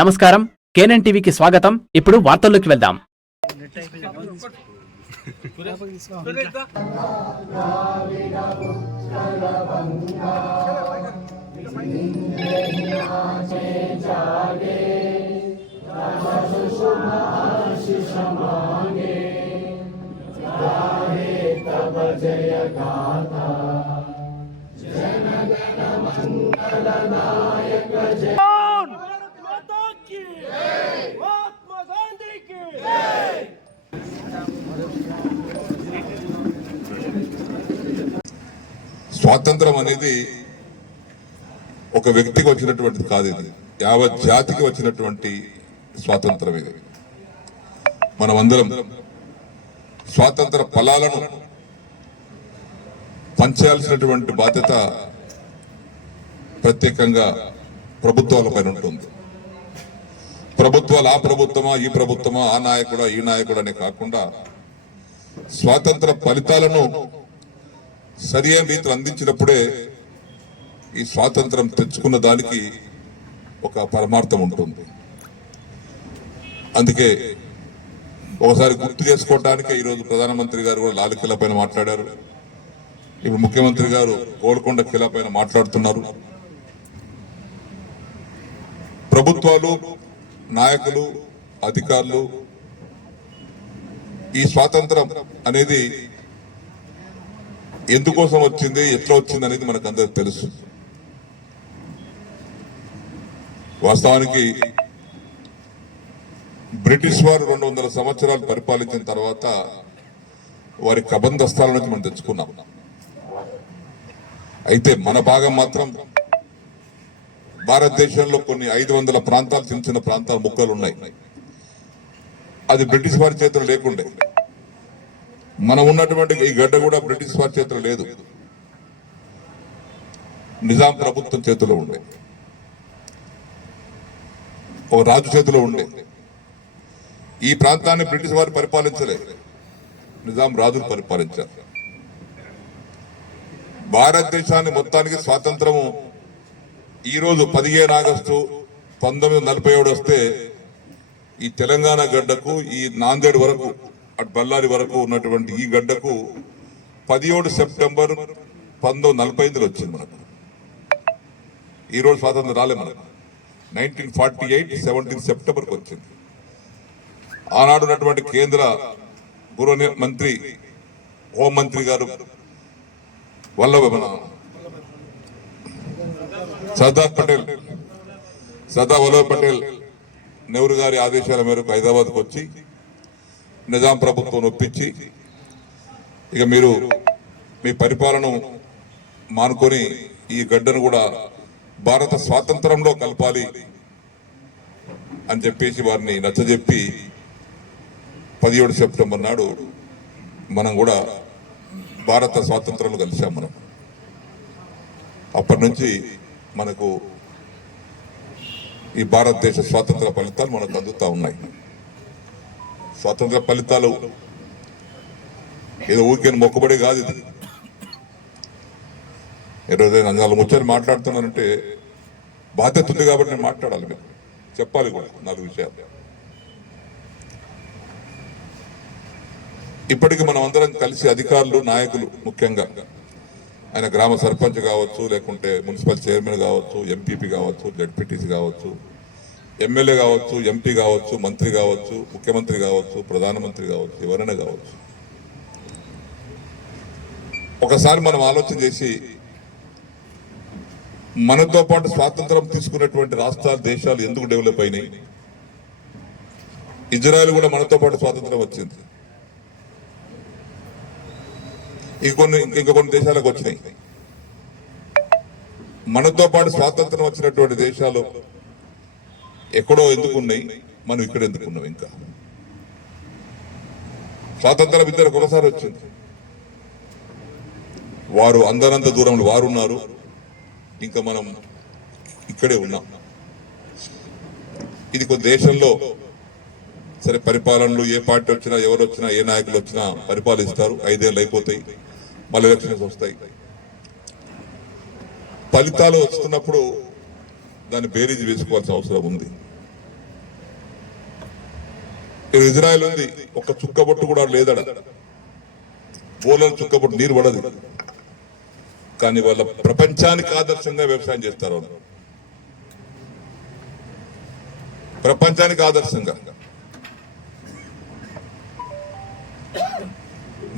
నమస్కారం, కేఎన్ఎన్ టీవీకి స్వాగతం. ఇప్పుడు వార్తల్లోకి వెళ్దాం. స్వాతంత్రం అనేది ఒక వ్యక్తికి వచ్చినటువంటిది కాదు, ఇది యావత్ జాతికి వచ్చినటువంటి స్వాతంత్రం. ఇది మనమందరం స్వాతంత్ర ఫలాలను పంచాల్సినటువంటి బాధ్యత ప్రత్యేకంగా ప్రభుత్వాలపైన ఉంటుంది. ప్రభుత్వాలు ఆ ప్రభుత్వమా ఈ ప్రభుత్వమా, ఆ నాయకుడా ఈ నాయకుడు అనే కాకుండా స్వాతంత్ర ఫలితాలను సరి అయిన రీతిలో అందించినప్పుడే ఈ స్వాతంత్రం తెచ్చుకున్న దానికి ఒక పరమార్థం ఉంటుంది. అందుకే ఒకసారి గుర్తు చేసుకోవటానికి ఈరోజు ప్రధానమంత్రి గారు కూడా లాల్ కిలా పైన మాట్లాడారు. ఇప్పుడు ముఖ్యమంత్రి గారు గోల్కొండ కిలా పైన మాట్లాడుతున్నారు. ప్రభుత్వాలు, నాయకులు, అధికారులు ఈ స్వాతంత్రం అనేది ఎందుకోసం వచ్చింది, ఎట్లా వచ్చింది అనేది మనకు అందరికి తెలుసు. వాస్తవానికి బ్రిటిష్ వారు 200 సంవత్సరాలు పరిపాలించిన తర్వాత వారి కబంధస్థాల నుంచి మనం తెచ్చుకున్నాం. అయితే మన భాగం మాత్రం భారతదేశంలో కొన్ని 500 ప్రాంతాలు, చిన్న చిన్న ప్రాంతాలు ముక్కలు ఉన్నాయి. అది బ్రిటిష్ వారి చేతులు లేకుండే. మనం ఉన్నటువంటి ఈ గడ్డ కూడా బ్రిటిష్ వారి చేతిలో లేదు, నిజాం ప్రభుత్వం చేతిలో ఉండే, ఒక రాజు చేతిలో ఉండే. ఈ ప్రాంతాన్ని బ్రిటిష్ వారు పరిపాలించలేదు, నిజాం రాజులు పరిపాలించారు. భారతదేశాన్ని మొత్తానికి స్వాతంత్రము ఈరోజు 15 ఆగస్టు 1947 వస్తే ఈ తెలంగాణ గడ్డకు, ఈ నాందేడ్ వరకు, అటు బళ్ళారి వరకు ఉన్నటువంటి ఈ గడ్డకు 17 సెప్టెంబర్ 1945 వచ్చింది మనకు. ఈరోజు స్వాతంత్రం రాలే మనకు. 1948 17 సెప్టెంబర్కి వచ్చింది. ఆనాడు ఉన్నటువంటి కేంద్ర గృహ మంత్రి, హోంమంత్రి గారు సర్దార్ వల్లభాయ్ పటేల్ నెహ్రూ గారి ఆదేశాల మేరకు హైదరాబాద్కు వచ్చి నిజాం ప్రభుత్వం ఒప్పించి, ఇక మీరు మీ పరిపాలన మానుకొని ఈ గడ్డను కూడా భారత స్వాతంత్రంలో కలపాలి అని చెప్పేసి వారిని నచ్చజెప్పి 17 సెప్టెంబర్ నాడు మనం కూడా భారత స్వాతంత్రంలో కలిసాం. మనం అప్పటి నుంచి మనకు ఈ భారతదేశ స్వాతంత్ర ఫలితాలు మనకు అందుతూ ఉన్నాయి. స్వాతంత్ర ఫలితాలు ఏదో ఊరికే మొక్కుబడి కాదు. ఇది ఈరోజు నాలుగు ముచ్చలు మాట్లాడుతున్నానంటే బాధ్యత ఉంది కాబట్టి నేను మాట్లాడాలి, మీరు చెప్పాలి కూడా 4 విషయాలు. ఇప్పటికి మనం అందరం కలిసి, అధికారులు, నాయకులు, ముఖ్యంగా ఆయన గ్రామ సర్పంచ్ కావచ్చు, లేకుంటే మున్సిపల్ చైర్మన్ కావచ్చు, ఎంపీపీ కావచ్చు, జడ్పీటీసీ కావచ్చు, ఎమ్మెల్యే కావచ్చు, ఎంపీ కావచ్చు, మంత్రి కావచ్చు, ముఖ్యమంత్రి కావచ్చు, ప్రధానమంత్రి కావచ్చు, ఎవరైనా కావచ్చు, ఒకసారి మనం ఆలోచన చేసి మనతో పాటు స్వాతంత్రం తీసుకున్నటువంటి రాష్ట్రాలు, దేశాలు ఎందుకు డెవలప్ అయినాయి? ఇజ్రాయెల్ కూడా మనతో పాటు స్వాతంత్రం వచ్చింది, ఇంకా కొన్ని దేశాలకు వచ్చినాయి. మనతో పాటు స్వాతంత్రం వచ్చినటువంటి దేశాలు ఎక్కడో ఎందుకున్నాయి, మనం ఇక్కడ ఎందుకున్నాం? ఇంకా స్వాతంత్రం ఇద్దరు ఒకసారి వచ్చింది. వారు అందరంత దూరంలో వారు ఉన్నారు, ఇంకా మనం ఇక్కడే ఉన్నాం. ఇది కొన్ని దేశంలో సరే పరిపాలనలు ఏ పార్టీ వచ్చినా, ఎవరు వచ్చినా, ఏ నాయకులు వచ్చినా పరిపాలిస్తారు. 5 ఏళ్ళు అయిపోతాయి, మళ్ళీ ఎలక్షన్స్ వస్తాయి. ఫలితాలు వస్తున్నప్పుడు దాన్ని బేరీజ్ వేసుకోవాల్సిన అవసరం ఉంది. ఇజ్రాయెల్ ఉంది, ఒక చుక్కబొట్టు కూడా లేదడ, బోర్లలో చుక్కబొట్టు నీరు పడదు. కానీ వాళ్ళ ప్రపంచానికి ఆదర్శంగా వ్యవసాయం చేస్తారు వాళ్ళు, ప్రపంచానికి ఆదర్శంగా.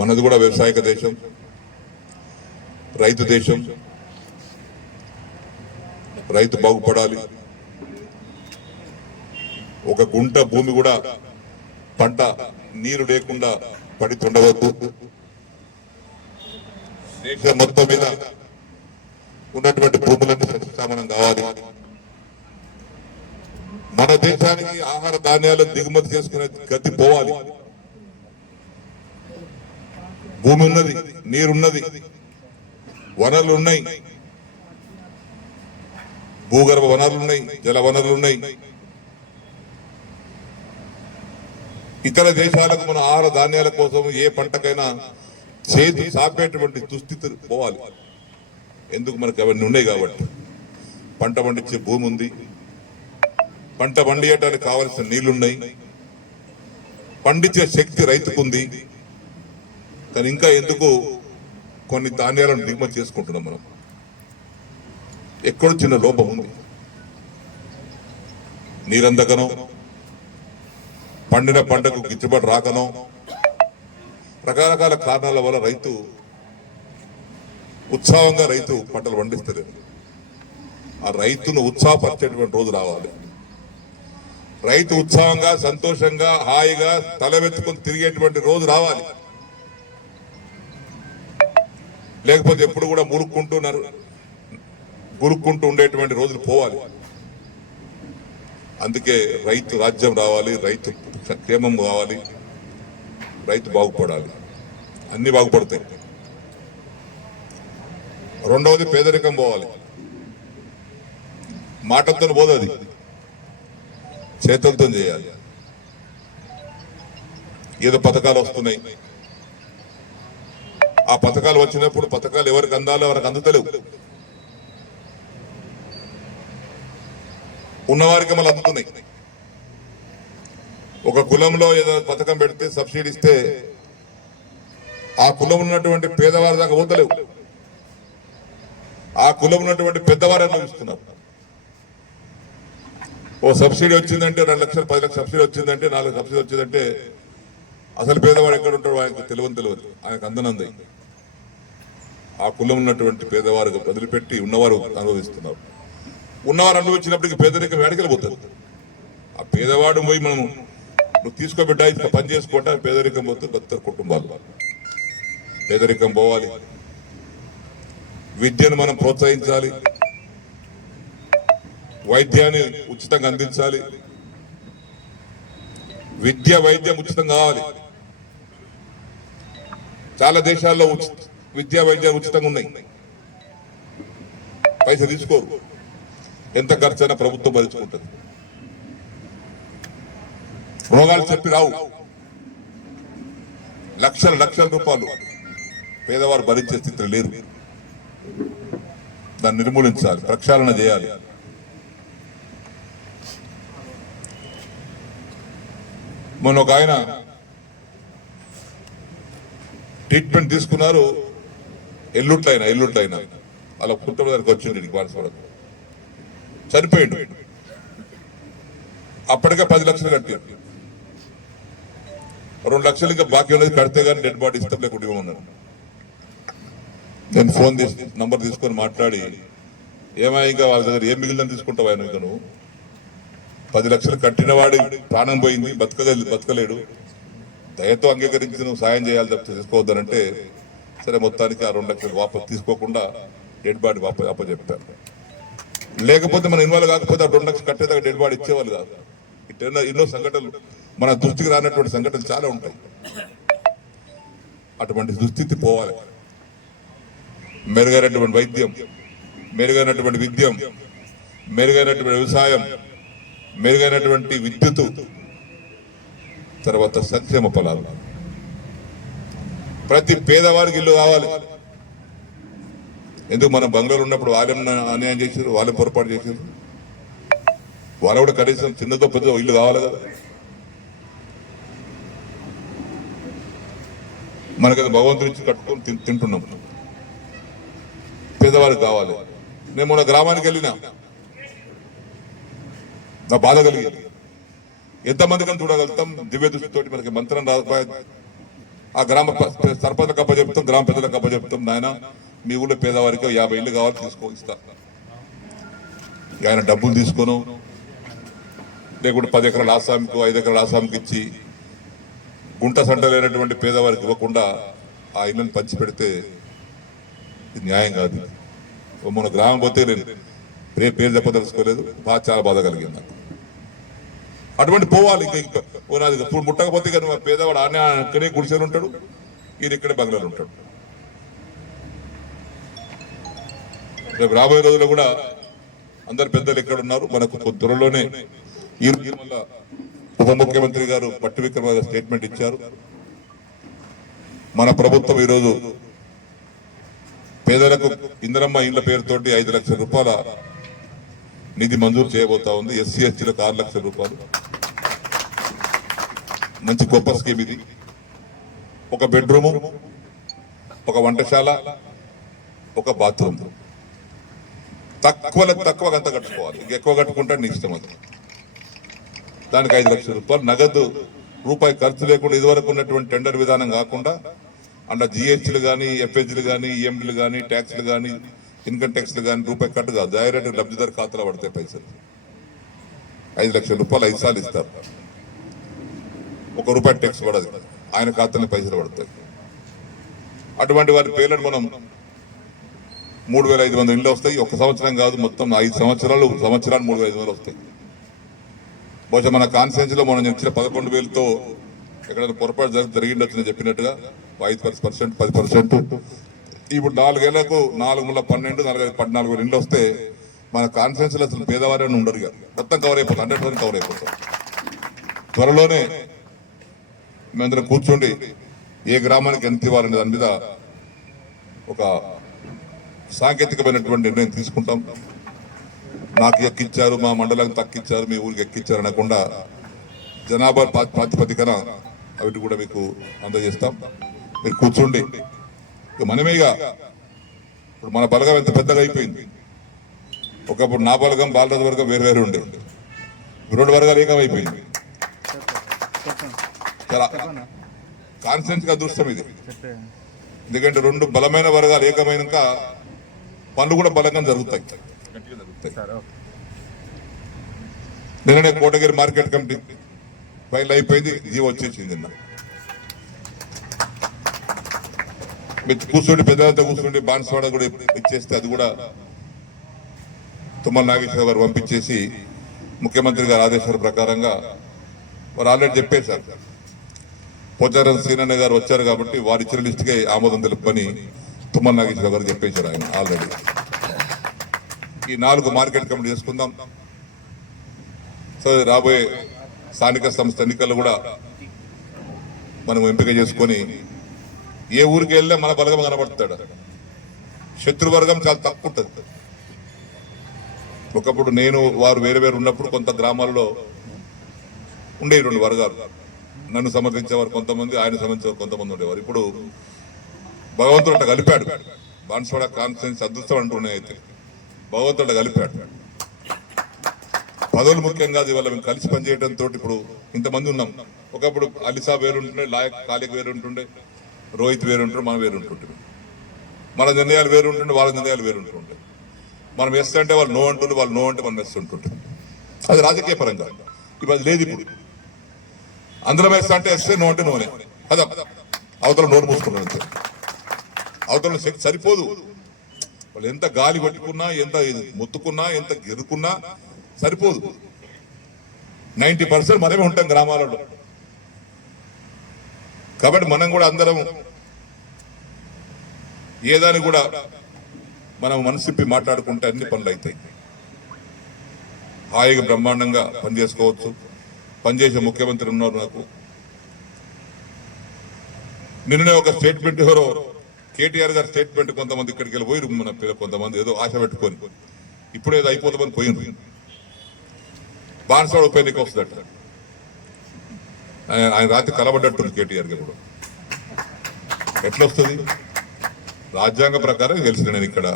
మనది కూడా వ్యవసాయక దేశం, రైతు దేశం. రైతు బాగుపడాలి. ఒక గుంట భూమి కూడా పంట నీరు లేకుండా పడి తుండవద్దు. దేశం మొత్తం మీద ఉన్నటువంటి భూములన్నీ సస్యశ్యామలం కావాలి. మన దేశానికి ఆహార ధాన్యాలను దిగుమతి చేసుకునే గతి పోవాలి. భూమి ఉన్నది, నీరున్నది, వనరులు ఉన్నాయి, భూగర్భ వనరులు ఉన్నాయి, జల వనరులు ఉన్నాయి. ఇతర దేశాలకు మన ఆహార ధాన్యాల కోసం ఏ పంటకైనా చేతి సాపేటువంటి దుస్థితి పోవాలి. ఎందుకు? మనకు అవన్నీ ఉన్నాయి కాబట్టి. పంట పండించే భూమి ఉంది, పంట పండియటానికి కావలసిన నీళ్లున్నాయి, పండించే శక్తి రైతుకుంది. కానీ ఇంకా ఎందుకు కొన్ని ధాన్యాలను దిగుమతి చేసుకుంటున్నాం మనం? ఎక్కడో చిన్న లోపం ఉంది. నీరందకనో, పండిన పంటకు గిట్టుబాటు రాకనో, రకరకాల కారణాల వల్ల రైతు ఉత్సాహంగా పంటలు పండిస్తలేదు. ఆ రైతును ఉత్సాహపరిచేటువంటి రోజు రావాలి. రైతు ఉత్సాహంగా, సంతోషంగా, హాయిగా తలవెత్తుకుని తిరిగేటువంటి రోజు రావాలి. లేకపోతే ఎప్పుడు కూడా గురుక్కుంటూ ఉండేటువంటి రోజులు పోవాలి. అందుకే రైతు రాజ్యం రావాలి, రైతు క్షేమం కావాలి, రైతు బాగుపడాలి. అన్ని బాగుపడతాయి. రెండవది పేదరికం పోవాలి. మాటలతో పోదది, చేతులతో చేయాలి. ఏదో పథకాలు వస్తున్నాయి, ఆ పథకాలు వచ్చినప్పుడు పథకాలు ఎవరికి అందాలో ఎవరికి అందుతలేవు. ఉన్నవారికి మళ్ళీ అందుతున్నాయి. ఒక కులంలో ఏదో పథకం పెడితే, సబ్సిడీ ఇస్తే ఆ కులం ఉన్నటువంటి పేదవారి దాకా పోతలేవు. ఆ కులం ఉన్నటువంటి పెద్దవారు అనుభవిస్తున్నారు. ఓ సబ్సిడీ వచ్చిందంటే 2 లక్షలు 10 లక్షలు సబ్సిడీ వచ్చిందంటే 4 సబ్సిడీ వచ్చిందంటే అసలు పేదవాడు ఎక్కడ ఉంటాడు ఆయనకు తెలియదు, ఆయనకు అందనంది. ఆ కులం ఉన్నటువంటి పేదవారు వదిలిపెట్టి ఉన్నవారు అనుభవిస్తున్నారు. ఉన్నవారు అనుభవించినప్పటికీ పేదరికం వేడకెళ్ళిపోతుంది. ఆ పేదవాడు పోయి మనం నువ్వు తీసుకోబెట్టా ఇట్లా పని చేసుకుంటా, పేదరికం పోతుంది. బతుకు కుటుంబాలు పేదరికం పోవాలి. విద్యను మనం ప్రోత్సహించాలి, వైద్యాన్ని ఉచితంగా అందించాలి. విద్య, వైద్యం ఉచితం కావాలి. చాలా దేశాల్లో విద్యా వైద్యాలు ఉచితంగా ఉన్నాయి, పైసలు తీసుకోరు. ఎంత ఖర్చు అయినా ప్రభుత్వం భరించుకుంటుంది. రోగాలు చెప్పి రావు, లక్షల రూపాయలు పేదవారు భరించే స్థితిలో లేరు. దాన్ని నిర్మూలించాలి, ప్రక్షాళన చేయాలి. మొన్న ఒక ఆయన ట్రీట్మెంట్ తీసుకున్నారు, ఎల్లుట్లైనా అలా కుటుంబ దగ్గరికి వచ్చింది, బానిసపడకు చనిపోయిండు. అప్పటికే 10 లక్షలు కట్టారు. 2 లక్షలు ఇంకా బాకీ ఉన్నది, కడితే కానీ డెడ్ బాడీ ఇష్టం లేకుండా ఇవ్వమన్నారు. నేను ఫోన్ నంబర్ తీసుకొని మాట్లాడి, ఏమై ఇంకా వాళ్ళ దగ్గర ఏం మిగిలిందని తీసుకుంటావా ఇంకా నువ్వు? 10 లక్షలు కట్టిన వాడి ప్రాణం పోయింది, బతకలేడు. దయతో అంగీకరించి నువ్వు సాయం చేయాలి తప్పితే తీసుకోవద్దనంటే, సరే మొత్తానికి ఆ 2 లక్షలు వాపసు తీసుకోకుండా డెడ్ బాడీ అప్పచెప్పారు. లేకపోతే మనం ఇన్వాల్వ్ కాకపోతే ఆ 2 లక్షలు కట్టేదాకా డెడ్ బాడీ ఇచ్చేవాళ్ళు కాదు. ఇట్లా ఎన్నో సంఘటనలు మన దృష్టికి రానటువంటి సంఘటనలు చాలా ఉంటాయి. అటువంటి దుస్థితి పోవాలి. మెరుగైనటువంటి వైద్యం, మెరుగైనటువంటి విద్యం, మెరుగైనటువంటి వ్యవసాయం, మెరుగైనటువంటి విద్యుత్, తర్వాత సంక్షేమ ఫలాలు. ప్రతి పేదవారికి ఇల్లు కావాలి. ఎందుకు మనం బంగ్లాలో ఉన్నప్పుడు వాళ్ళేం అన్యాయం చేశారు, వాళ్ళే పొరపాటు చేశారు. వాళ్ళు కూడా కనీసం చిన్నదో పెద్దదో ఇల్లు కావాలి కదా. మనకది భగవంతుడి ఇచ్చి కట్టుకొని తింటున్నాం. పేదవారికి కావాలి. నేను మొన్న గ్రామానికి వెళ్ళినా, నా బాధ కలిగింది. ఎంతమందికని చూడగలుగుతాం దివ్య దృష్టితోటి? మనకి మంత్రం రాకపోయే ఆ గ్రామ సర్పంచ్లకు అప్ప చెప్తాం, గ్రామ పెద్దలకు అప్ప చెప్తాం, నాయన మీ ఊళ్ళో పేదవారికి 50 ఇళ్ళు కావాలి, ఇస్తా. ఆయన డబ్బులు తీసుకోను, లేకుంటే 10 ఎకరాల ఆసామికి 5 ఎకరాల ఆసామికి ఇచ్చి గుంట సంట లేనటువంటి పేదవారికి ఇవ్వకుండా ఆ ఇళ్ళని పంచి పెడితే ఇది న్యాయం కాదు. మొన్న గ్రామం పోతే నేను పేరు చెప్పదలుచుకోలేదు, చాలా బాధ కలిగింది నాకు. అటువంటి పోవాలి. ఇప్పుడు ముట్టకపోతే కానీ పేదవాడు అక్కడే గుడిసెలు ఉంటాడు, ఈయన ఇక్కడే బంగ్లాలు ఉంటాడు. రేపు రాబోయే రోజుల్లో కూడా అందరు పెద్దలు ఎక్కడ ఉన్నారు, మనకు త్వరలోనే ఈ ఉప ముఖ్యమంత్రి గారు పట్టి విక్రమ స్టేట్మెంట్ ఇచ్చారు. మన ప్రభుత్వం ఈరోజు పేదలకు ఇందిరమ్మ ఇళ్ల పేరుతోటి 5 లక్షల రూపాయల నిధి మంజూరు చేయబోతా ఉంది. ఎస్సీ ఎస్టీలకు 6 లక్షల రూపాయలు. మంచి గొప్ప స్కీమ్ ఇది. ఒక బెడ్రూము, ఒక వంటశాల, ఒక బాత్రూమ్. తక్కువ అంత కట్టుకోవాలి, ఎక్కువ కట్టుకుంటే నీ ఇష్టం. అది దానికి 5 లక్షల రూపాయలు నగదు, రూపాయి ఖర్చు లేకుండా ఇదివరకు ఉన్నటువంటి టెండర్ విధానం కాకుండా అందులో జిఎస్టీలు కానీ, ఎఫ్హెచ్లు కానీ, ఈఎండీలు కానీ, ట్యాక్స్లు కానీ, ఇన్కమ్ ట్యాక్స్లు కానీ రూపాయి కట్టు కాదు, డైరెక్ట్ లబ్ధిదారు ఖాతాలో పడతాయి పైసలు. 5 లక్షల రూపాయలు 5 సార్లు ఇస్తారు. 1 రూపాయి ట్యాక్స్ పడదు, ఆయన ఖాతాలో పైసలు పడతాయి. అటువంటి వారి పేర్లను మనం 3500 ఇళ్ళు వస్తాయి. 1 సంవత్సరం కాదు, మొత్తం 5 సంవత్సరాలు 3500 వస్తాయి. బహుశా మన కాన్స్టిట్యూన్సీ లో మనం ఇచ్చిన 11,000తో ఎక్కడైనా పొరపాటు జరిగిండొచ్చిందని చెప్పినట్టుగా 5%, 10%. ఇప్పుడు 4 ఏళ్లకు 4 × 12, 14,000 ఇళ్ళు వస్తే మన కాన్స్టిట్యూన్సీలో అసలు పేదవారిని ఉండరు. మొత్తం కవర్ అయిపోతాం, 100% కవర్ అయిపోతాం. త్వరలోనే మేమందరం కూర్చోండి ఏ గ్రామానికి ఎంత ఇవ్వాలనే దాని మీద ఒక సాంకేతికమైనటువంటి నిర్ణయం తీసుకుంటాం. నాకు ఎక్కిచ్చారు, మా మండలానికి తక్కిచ్చారు, మీ ఊరికి ఎక్కిచ్చారు అనకుండా జనాభా ప్రాతిపదికన అవిటి కూడా మీకు అందజేస్తాం. మీరు కూర్చోండి. మనమేగా ఇప్పుడు మన బలగం ఎంత పెద్దగా అయిపోయింది. ఒకప్పుడు నా బలగం, బాలరాజు వర్గం వేరు ఉండే, 2 వర్గాలు ఏకమైపోయింది. చాలా కాన్ఫిడెన్స్ గా అదృష్టం ఇది. ఎందుకంటే 2 బలమైన వర్గాలు ఏకమైనాక పనులు కూడా బలంగా జరుగుతాయి. నిన్ననే కోటగిరి మార్కెట్ కమిటీ ఫైల్ అయిపోయింది, జీవో వచ్చేసింది. నిన్న మీరు కూర్చోండి, పెద్దలతో కూర్చోండి, బాన్స్వాడ కూడా ఇచ్చేస్తే అది కూడా తుమ్మల నాగేశ్వర గారు పంపించేసి ముఖ్యమంత్రి గారి ఆదేశాల ప్రకారంగా వారు ఆల్రెడీ చెప్పేశారు. పోచారం సీనన్న గారు వచ్చారు కాబట్టి వారు ఇచ్చిన లిస్టుకే ఆమోదం తెలుపని తుమ్మల నాగేశ్వర గారు చెప్పేశారు ఆయన ఆల్రెడీ. ఈ 4 మార్కెట్ కమిటీ చేసుకుందాం. సో రాబోయే స్థానిక సంస్థ ఎన్నికల్లో కూడా మనం ఎంపిక చేసుకొని ఏ ఊరికి వెళ్ళినా మన బలగం కనబడతాడు. శత్రువర్గం చాలా తక్కువ ఉంటుంది. ఒకప్పుడు నేను వారు వేరు ఉన్నప్పుడు కొంత గ్రామాల్లో ఉండే 2 వర్గాలు. నన్ను సమర్థించేవారు కొంతమంది, ఆయన సమర్థించేవారు కొంతమంది ఉండేవారు. ఇప్పుడు భగవంతుడు అట్లా కలిపాడు. బాన్స్వాడ కాన్స్టిట్యూన్సీ అదృష్టం అంటున్నాయి. అయితే భగవంతుడు కలిపాడు. పదవులు ముఖ్యం కాదు, ఇవాళ మేము కలిసి పనిచేయడంతో ఇప్పుడు ఇంతమంది ఉన్నాం. ఒకప్పుడు అలిసా వేరుంటుండే, లాయక్ కాలిక్ వేరుంటుండే, రోహిత్ వేరుంటుండే, మనం వేరుంటుంటే, మన నిర్ణయాలు వేరుంటుండే, వాళ్ళ నిర్ణయాలు వేరుంటుండే. మనం ఎస్ అంటే వాళ్ళు నో అంటుండే, వాళ్ళు నో అంటే మనం ఎస్ ఉంటుంటే. అది రాజకీయ పరంగా. ఇప్పుడు అది లేదు. ఇప్పుడు అందరం ఎస్ అంటే ఎస్, నో అంటే నోనే. అదా అవతల నోరు మూసుకున్నాడు అంతే. అవతల శక్తి సరిపోదు. వాళ్ళు ఎంత గాలి పట్టుకున్నా, ఎంత మొత్తుకున్నా, ఎంత గెరుకున్నా సరిపోదు. 90% మనమే ఉంటాం గ్రామాలలో. కాబట్టి మనం కూడా అందరం ఏదాన్ని కూడా మనం మనసిప్పి మాట్లాడుకుంటే అన్ని పనులు అవుతాయి. హాయిగా బ్రహ్మాండంగా పనిచేసుకోవచ్చు. పనిచేసే ముఖ్యమంత్రి ఉన్నారు నాకు. నిన్ననే ఒక స్టేట్మెంట్ ఎవరో కేటీఆర్ గారి స్టేట్మెంట్ కొంతమంది ఇక్కడికి వెళ్ళి పోయి మన కొంతమంది ఏదో ఆశ పెట్టుకొని ఇప్పుడు ఏదో అయిపోతామని పోయింది. బాన్స్వాడ ఉప ఎన్నిక వస్తుందట. ఆయన రాత్రి కలబడ్డట్టుంది కేటీఆర్ గారు కూడా. ఎట్లా వస్తుంది? రాజ్యాంగ ప్రకారం గెలిచిన నేను ఇక్కడ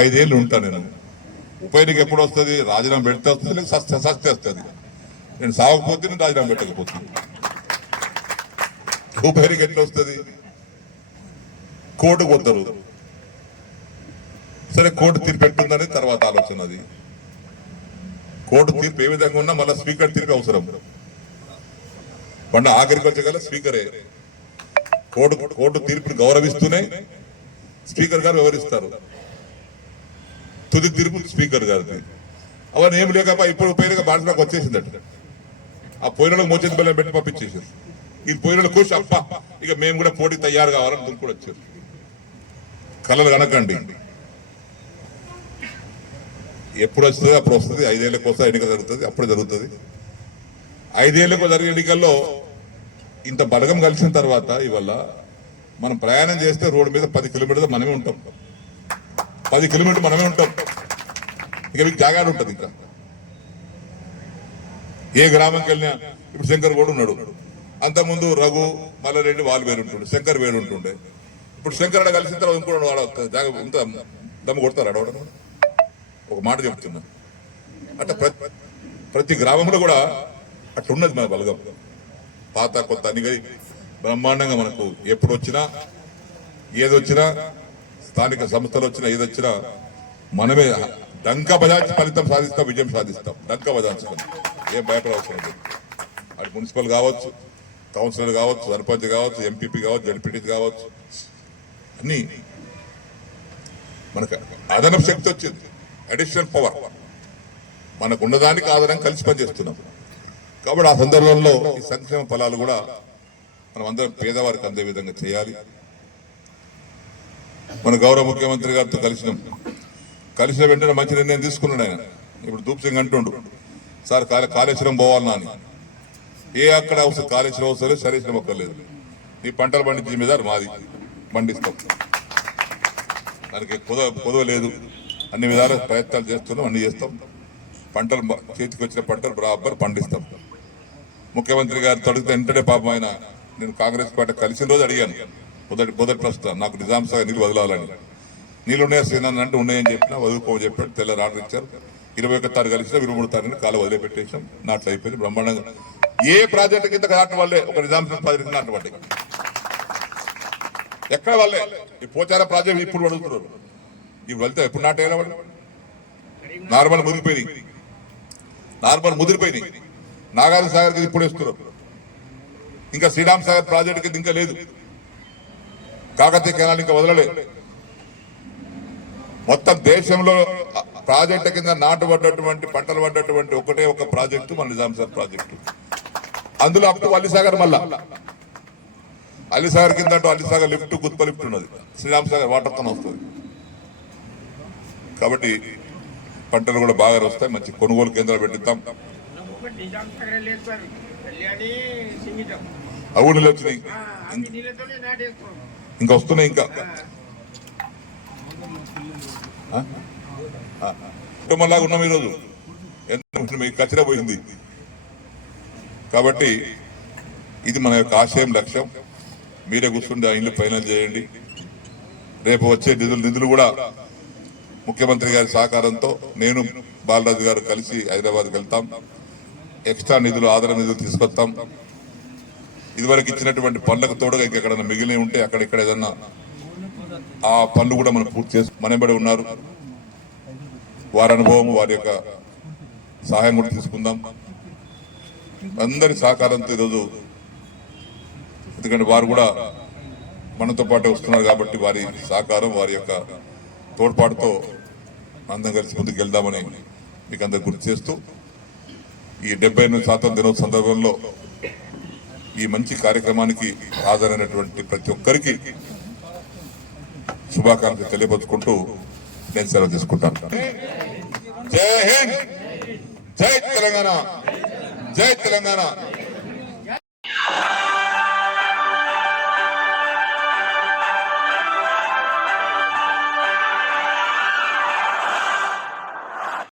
5 ఏళ్ళు ఉంటా. నేను ఉప ఎన్నిక ఎప్పుడు వస్తుంది? రాజీనామా పెడితే వస్తుంది, లేక సస్తే వస్తుంది. నేను సాగకపోతే నేను రాజీనామా పెట్టకపోతుంది. ఉప ఎన్నిక ఎట్లా వస్తుంది? కోర్టుకు పోతారు. సరే, కోర్టు తీర్పు పెట్టుందని తర్వాత ఆలోచన. అది కోర్టు తీర్పు ఏ విధంగా ఉన్నా మళ్ళీ స్పీకర్ తీర్పు అవసరం. పండ ఆఖరికి వచ్చేగల స్పీకరే. కోర్టు తీర్పుని గౌరవిస్తూనే స్పీకర్ గారు వివరిస్తారు. తుది తీర్పు స్పీకర్ గారిది. అవన్నీ ఏం లేక ఇప్పుడు పోయినగా బాధ్యతకు వచ్చేసిందట. ఆ పోయినలకు మోచేతి బెల్లం పెట్టి పంపించేసారు. ఈ పోయిన కూర్చు అప్ప ఇక మేము కూడా పోటీ తయారు కావాలని దుంకుడు వచ్చారు. కళలు కనకండి. ఎప్పుడు వస్తుంది అప్పుడు వస్తుంది. 5 ఏళ్ళకి వస్తే ఎన్నిక జరుగుతుంది, అప్పుడు జరుగుతుంది. 5 ఏళ్లకు జరిగే ఎన్నికల్లో ఇంత బలగం కలిసిన తర్వాత ఇవాళ మనం ప్రయాణం చేస్తే రోడ్డు మీద 10 కిలోమీటర్లు మనమే ఉంటాం. 10 కిలోమీటర్లు మనమే ఉంటాం. ఇక మీకు జాగాడు ఉంటుంది. ఇంకా ఏ గ్రామంకి వెళ్ళినా ఇప్పుడు శంకర్ కూడా ఉన్నాడు. అంతకుముందు రఘు మల్లారెడ్డి వాళ్ళు వేరుంటుండే, శంకర్ వేరుంటుండే. ఇప్పుడు శంకర్ అడ కలిసిన తర్వాత ఇంకోటి వాడు జాగా ఇంత దమ్ము కొడతారు అడవడం. ఒక మాట చెప్తున్నా, అట్లా ప్రతి గ్రామంలో కూడా అట్లున్నది మన బలగం. పాత కొత్త అనిగై బ్రహ్మాండంగా మనకు ఎప్పుడు వచ్చినా ఏదొచ్చినా స్థానిక సంస్థలు వచ్చినా ఏదొచ్చినా మనమే డంక బజార్చి ఫలితం సాధిస్తాం, విజయం సాధిస్తాం. డంక బజార్చుకొని ఏం భయపడ అవసరం లేదు. అది మున్సిపల్ కావచ్చు, కౌన్సిలర్ కావచ్చు, సర్పంచ్ కావచ్చు, ఎంపీపీ కావచ్చు, జడ్పీటీ కావచ్చు, అన్ని మనకు అదనపు శక్తి వచ్చింది. అడిషనల్ పవర్ మనకు ఉన్నదానికి ఆధారం కలిసి పనిచేస్తున్నాం. కాబట్టి ఆ సందర్భంలో ఈ సంక్షేమ ఫలాలు కూడా మనం అందరం పేదవారికి అందే విధంగా చేయాలి. మన గౌరవ ముఖ్యమంత్రి గారితో కలిసిన వెంటనే మంచి నిర్ణయం తీసుకున్నాడు ఆయన. ఇప్పుడు దూప్ సింగ్ అంటుండు, సార్ కాళేశ్వరం పోవాలన్నా అని. అక్కడ అవసరం కాళేశ్వరం అవసరం లేదు, శరీరం ఒక్కర్లేదు. నీ పంటలు పండించే మీద మాది పండిస్తాం. దానికి పొదవ లేదు. అన్ని విధాల ప్రయత్నాలు చేస్తున్నాం, అన్ని చేస్తాం. పంటలు చేతికి వచ్చిన పంటలు బరాబర్ పండిస్తాం. ముఖ్యమంత్రి గారితో అడిగితే వెంటనే పాపం ఆయన, నేను కాంగ్రెస్ పార్టీ కలిసిన రోజు అడిగాను, మొదటి ప్రశ్న నాకు నిజాం సాగర్ నీళ్ళు వదలాలని. నీళ్ళు ఉన్నాయా శ్రీనాథ్ అంటే ఉన్నాయని చెప్పినా వదులుకోమని చెప్పాడు. తెల్లారి ఆర్డర్ ఇచ్చారు. 21 తారీఖు కలిసిన 23 తారీఖున కాలు వదిలిపెట్టేసాం. నాట్లు అయిపోయింది బ్రహ్మాండంగా. ఏ ప్రాజెక్టు కింద నాటిన వాళ్ళే ఒక నిజాం సాగర్ ప్రాజెక్టు నాటిన వాళ్ళే. ఎక్కడ వాళ్ళే ఈ పోచారం ప్రాజెక్ట్ ఇప్పుడు అడుగుతున్నారు. ఇవి వెళ్తే ఎప్పుడు నాటేయాలి వాళ్ళు? నార్మల్ ముదిరిపోయినాయి. నాగార్జున సాగర్ కి ఇప్పుడు వేస్తున్నారు. ఇంకా శ్రీరామ్ సాగర్ ప్రాజెక్టు కింద ఇంకా లేదు. కాకతీయ కెనాల్ ఇంకా వదలలేదు. మొత్తం దేశంలో ప్రాజెక్టు కింద నాటుబడ్డటువంటి పంటలు పడ్డటువంటి ఒకటే ఒక ప్రాజెక్టు మన నిజాం సాగర్ ప్రాజెక్టు. అందులో అప్పుడు అల్లిసాగర్, మళ్ళా అల్లిసాగర్ కింద అల్లిసాగర్ లిఫ్ట్, గుత్ప లిఫ్ట్ ఉన్నది. శ్రీరామ్ సాగర్ వాటర్ తో వస్తుంది. కాబట్టి పంటలు కూడా బాగా వస్తాయి. మంచి కొనుగోలు కేంద్రాలు పెట్టిద్దాం. అవు నీళ్ళు వచ్చినాయి, ఇంకా వస్తున్నాయి. ఇంకా కుటుంబంలాగా ఉన్నాం ఈరోజు. ఎంత మీకు కచ్చిరా పోయింది. కాబట్టి ఇది మన యొక్క ఆశయం, లక్ష్యం. మీరే కూర్చుండి ఆ ఇల్లు ఫైనల్ చేయండి. రేపు వచ్చే నిధులు కూడా ముఖ్యమంత్రి గారి సహకారంతో నేను బాలరాజు గారు కలిసి హైదరాబాద్కి వెళ్తాం. ఎక్స్ట్రా నిధులు, ఆదరణ నిధులు తీసుకొస్తాం. ఇదివరకు ఇచ్చినటువంటి పనులకు తోడుగా ఇంకెక్కడైనా మిగిలి ఉంటే అక్కడిక్కడ ఏదన్నా ఆ పనులు కూడా మనం పూర్తి చేసి మనబడి ఉన్నారు. వారి అనుభవం, వారి యొక్క సహాయం కూడా తీసుకుందాం. అందరి సహకారంతో ఈరోజు, ఎందుకంటే వారు కూడా మనతో పాటు వస్తున్నారు కాబట్టి వారి సహకారం, వారి యొక్క తోడ్పాటుతో అందరం కలిసి ముందుకు వెళ్దామని మీకు అందరు గుర్తు చేస్తూ, ఈ 78 స్వాతంత్ర దినోత్సవ సందర్భంలో ఈ మంచి కార్యక్రమానికి హాజరైనటువంటి ప్రతి ఒక్కరికి శుభాకాంక్షలు తెలియపరుచుకుంటూ నేను సెలవు తీసుకుంటాను. జై హింద్, జై తెలంగాణ, జై తెలంగాణ.